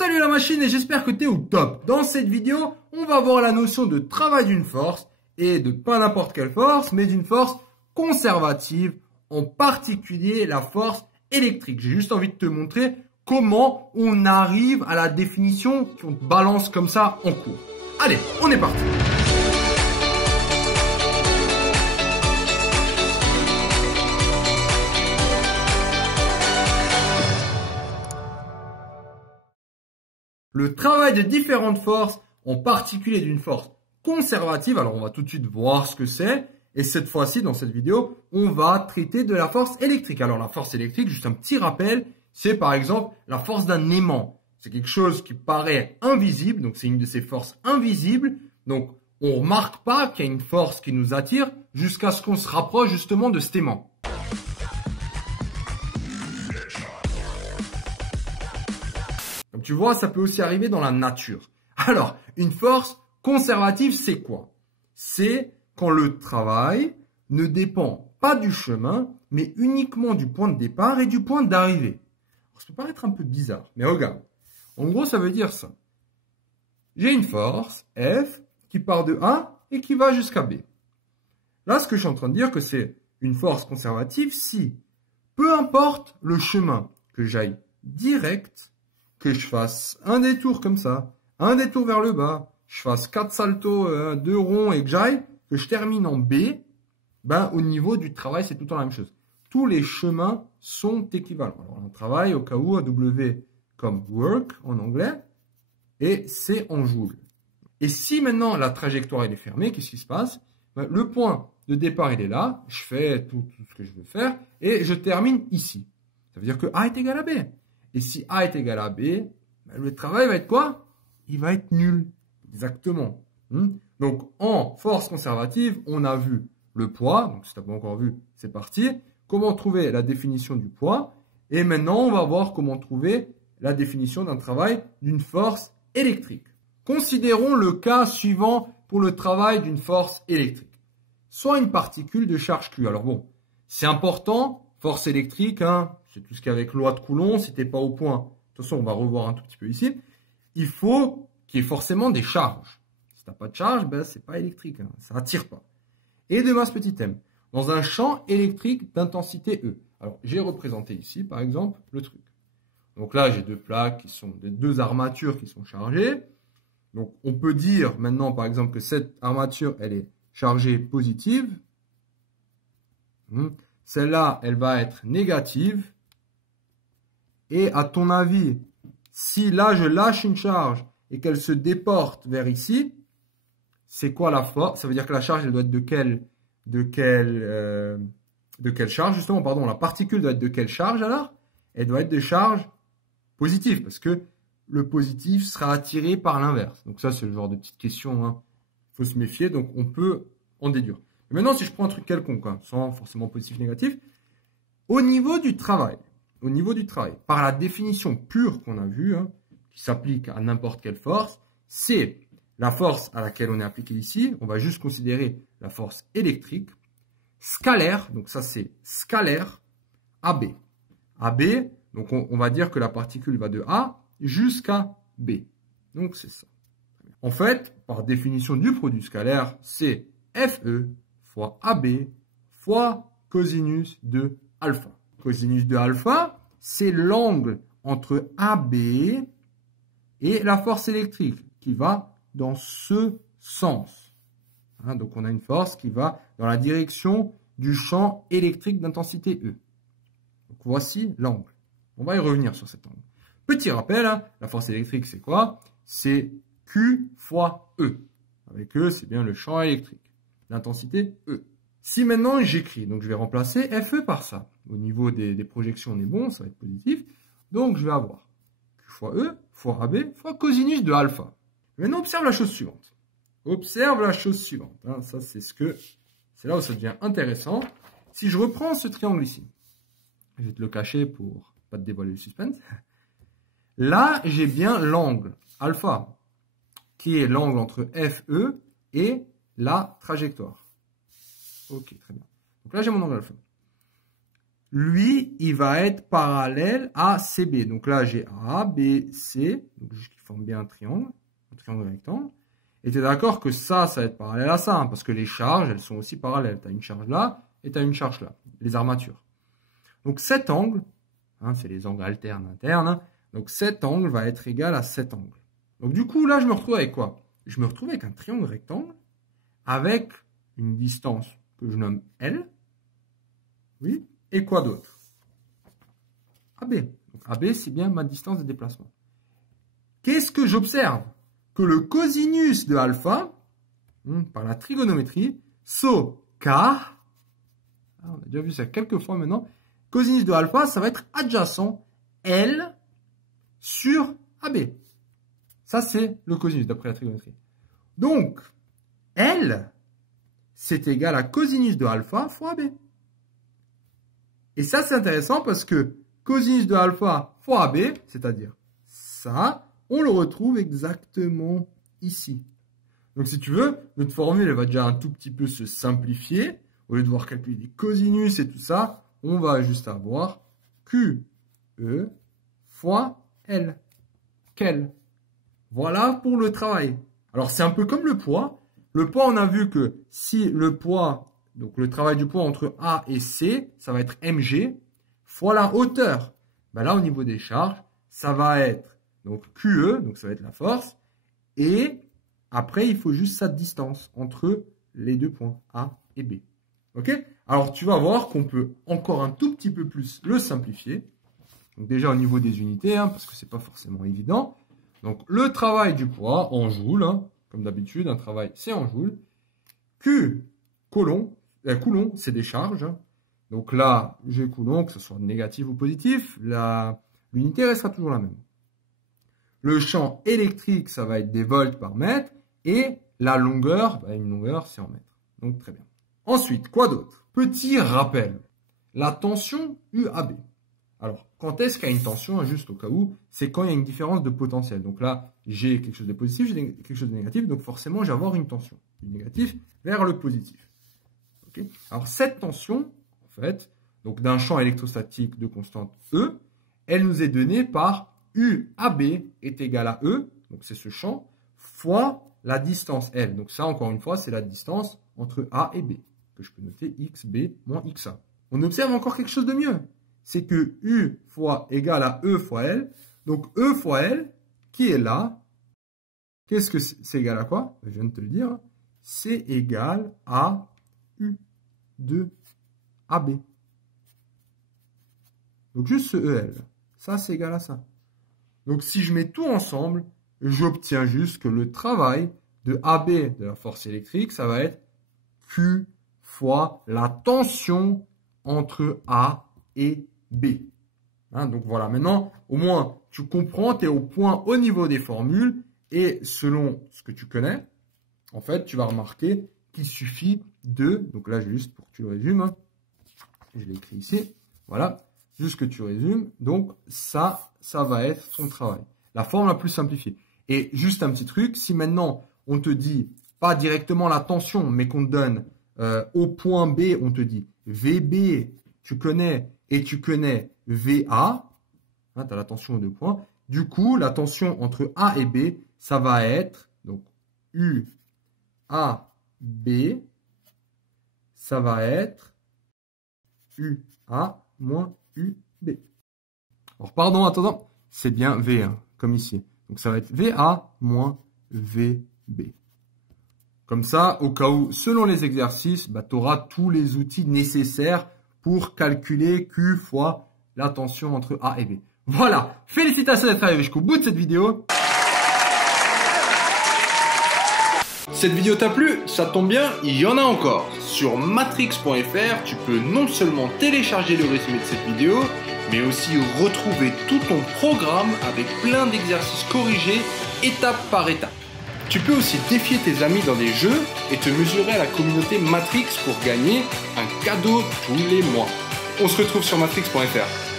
Salut la machine et j'espère que tu es au top. Dans cette vidéo, on va voir la notion de travail d'une force et de pas n'importe quelle force, mais d'une force conservative, en particulier la force électrique. J'ai juste envie de te montrer comment on arrive à la définition qu'on balance comme ça en cours. Allez, on est parti. Le travail de différentes forces, en particulier d'une force conservative, alors on va tout de suite voir ce que c'est, et cette fois-ci, dans cette vidéo, on va traiter de la force électrique. Alors la force électrique, juste un petit rappel, c'est par exemple la force d'un aimant. C'est quelque chose qui paraît invisible, donc c'est une de ces forces invisibles, donc on ne remarque pas qu'il y a une force qui nous attire jusqu'à ce qu'on se rapproche justement de cet aimant. Comme tu vois, ça peut aussi arriver dans la nature. Alors, une force conservative, c'est quoi? C'est quand le travail ne dépend pas du chemin, mais uniquement du point de départ et du point d'arrivée. Ça peut paraître un peu bizarre, mais regarde. En gros, ça veut dire ça. J'ai une force, F, qui part de A et qui va jusqu'à B. Là, ce que je suis en train de dire, que c'est une force conservative si, peu importe le chemin, que j'aille direct, que je fasse un détour comme ça, un détour vers le bas, je fasse 4 saltos, 2 ronds et que j'aille, que je termine en B, ben, au niveau du travail, c'est tout le temps la même chose. Tous les chemins sont équivalents. Alors, on travaille au cas où à W comme work en anglais et C en joule. Et si maintenant la trajectoire elle est fermée, qu'est-ce qui se passe? Ben, le point de départ il est là, je fais tout ce que je veux faire et je termine ici. Ça veut dire que A est égal à B. Et si A est égal à B, ben le travail va être quoi? Il va être nul. Exactement. Donc, en force conservative, on a vu le poids. Donc, si tu n'as pas encore vu, c'est parti. Comment trouver la définition du poids. Et maintenant, on va voir comment trouver la définition d'un travail d'une force électrique. Considérons le cas suivant pour le travail d'une force électrique. Soit une particule de charge Q. Alors bon, c'est important, force électrique, hein, c'est tout ce qui est avec loi de Coulomb, si tu n'es pas au point. De toute façon, on va revoir un tout petit peu ici. Il faut qu'il y ait forcément des charges. Si tu n'as pas de charge, ben, ce n'est pas électrique, hein, ça n'attire pas. Et de masse petit m, dans un champ électrique d'intensité E. Alors, j'ai représenté ici, par exemple, le truc. Donc là, j'ai deux plaques qui sont, deux armatures qui sont chargées. Donc, on peut dire maintenant, par exemple, que cette armature, elle est chargée positive. Celle-là, elle va être négative. Et à ton avis, si là, je lâche une charge et qu'elle se déporte vers ici, c'est quoi la force? Ça veut dire que la charge, elle doit être de quelle charge, justement, pardon, la particule doit être de quelle charge alors? Elle doit être de charge positive, parce que le positif sera attiré par l'inverse. Donc ça, c'est le genre de petite question, hein. Il faut se méfier, donc on peut en déduire. Et maintenant, si je prends un truc quelconque, hein, sans forcément positif, négatif, au niveau du travail, par la définition pure qu'on a vue, hein, qui s'applique à n'importe quelle force, c'est la force à laquelle on est appliqué ici. On va juste considérer la force électrique, scalaire, donc ça c'est scalaire, AB. AB, donc on va dire que la particule va de A jusqu'à B. Donc c'est ça. En fait, par définition du produit scalaire, c'est FE fois AB fois cosinus de alpha. Cosinus de alpha, c'est l'angle entre AB et la force électrique qui va dans ce sens. Hein, donc on a une force qui va dans la direction du champ électrique d'intensité E. Donc voici l'angle. On va y revenir sur cet angle. Petit rappel, hein, la force électrique c'est quoi? C'est Q fois E. Avec E, c'est bien le champ électrique. L'intensité E. Si maintenant j'écris, donc je vais remplacer FE par ça. Au niveau des projections, on est bon, ça va être positif. Donc je vais avoir Q fois E fois AB fois cosinus de alpha. Maintenant, observe la chose suivante. Observe la chose suivante. Hein, ça, c'est là où ça devient intéressant. Si je reprends ce triangle ici, je vais te le cacher pour pas te dévoiler le suspense. Là, j'ai bien l'angle alpha, qui est l'angle entre FE et la trajectoire. Ok, très bien. Donc là, j'ai mon angle alpha. lui, il va être parallèle à CB. Donc là, j'ai A, B, C, donc qui forment bien un triangle rectangle. Et tu es d'accord que ça va être parallèle à ça, hein, parce que les charges, elles sont aussi parallèles. Tu as une charge là et tu as une charge là, les armatures. Donc cet angle, hein, c'est les angles alternes internes, hein, donc cet angle va être égal à cet angle. Donc du coup, là, je me retrouve avec quoi? Je me retrouve avec un triangle rectangle avec une distance que je nomme L. Oui. Et quoi d'autre? AB. Donc AB, c'est bien ma distance de déplacement. Qu'est-ce que j'observe? Que le cosinus de alpha, par la trigonométrie, saut K, on a déjà vu ça quelques fois maintenant, cosinus de alpha, ça va être adjacent L sur AB. Ça, c'est le cosinus d'après la trigonométrie. Donc, L, c'est égal à cosinus de alpha fois AB. Et ça, c'est intéressant parce que cosinus de alpha fois AB, c'est-à-dire ça, on le retrouve exactement ici. Donc, si tu veux, notre formule, elle va déjà un tout petit peu se simplifier. Au lieu de devoir calculer des cosinus et tout ça, on va juste avoir QE fois L. Quel? Voilà pour le travail. Alors, c'est un peu comme le poids. Le poids, on a vu que si le poids, donc le travail du poids entre A et C, ça va être mg, fois la hauteur. Ben là, au niveau des charges, ça va être donc QE, donc ça va être la force, et après, il faut juste sa distance entre les deux points, A et B. Ok? Alors, tu vas voir qu'on peut encore un tout petit peu plus le simplifier. Donc déjà au niveau des unités, hein, parce que c'est pas forcément évident. Donc le travail du poids en joules, hein, comme d'habitude, un travail c'est en joules. Q, coulomb, c'est des charges. Hein. Donc là, j'ai coulomb, que ce soit négatif ou positif, l'unité restera toujours la même. Le champ électrique, ça va être des volts par mètre. Et la longueur, une longueur, c'est en mètres. Donc très bien. Ensuite, quoi d'autre? Petit rappel. La tension UAB. Alors, quand est-ce qu'il y a une tension, juste au cas où, c'est quand il y a une différence de potentiel. Donc là, j'ai quelque chose de positif, j'ai quelque chose de négatif, donc forcément, je vais avoir une tension. Du négatif vers le positif. Okay. Alors, cette tension, en fait, donc d'un champ électrostatique de constante E, elle nous est donnée par UAB est égal à E, donc c'est ce champ, fois la distance L. Donc ça, encore une fois, c'est la distance entre A et B, que je peux noter XB moins XA. On observe encore quelque chose de mieux. C'est que U fois égale à E fois L. Donc E fois L, qui est là, qu'est-ce que c'est égal à quoi? Je viens de te le dire. C'est égal à U de AB. Donc juste ce EL. Ça, c'est égal à ça. Donc si je mets tout ensemble, j'obtiens juste que le travail de AB de la force électrique, ça va être Q fois la tension entre A et B. Hein, donc voilà, maintenant, au moins, tu comprends, tu es au point au niveau des formules, et selon ce que tu connais, en fait, tu vas remarquer qu'il suffit de, donc là, juste pour que tu le résumes, hein, je l'ai écrit ici, voilà, juste que tu résumes, donc ça va être ton travail. La forme la plus simplifiée. Et juste un petit truc, si maintenant, on te dit, pas directement la tension, mais qu'on te donne au point B, on te dit VB, tu connais, et tu connais VA, hein, tu as la tension aux deux points. Du coup, la tension entre A et B, ça va être donc UAB, ça va être UA moins UB. Alors, pardon, attends, c'est bien V1, comme ici. Donc, ça va être VA moins VB. Comme ça, au cas où, selon les exercices, tu auras tous les outils nécessaires pour calculer Q fois la tension entre A et B. Voilà, félicitations d'être arrivé jusqu'au bout de cette vidéo. Cette vidéo t'a plu? Ça tombe bien, il y en a encore. Sur matrix.fr, tu peux non seulement télécharger le résumé de cette vidéo, mais aussi retrouver tout ton programme avec plein d'exercices corrigés étape par étape. Tu peux aussi défier tes amis dans des jeux et te mesurer à la communauté Matrix pour gagner un cadeau tous les mois. On se retrouve sur matrix.fr.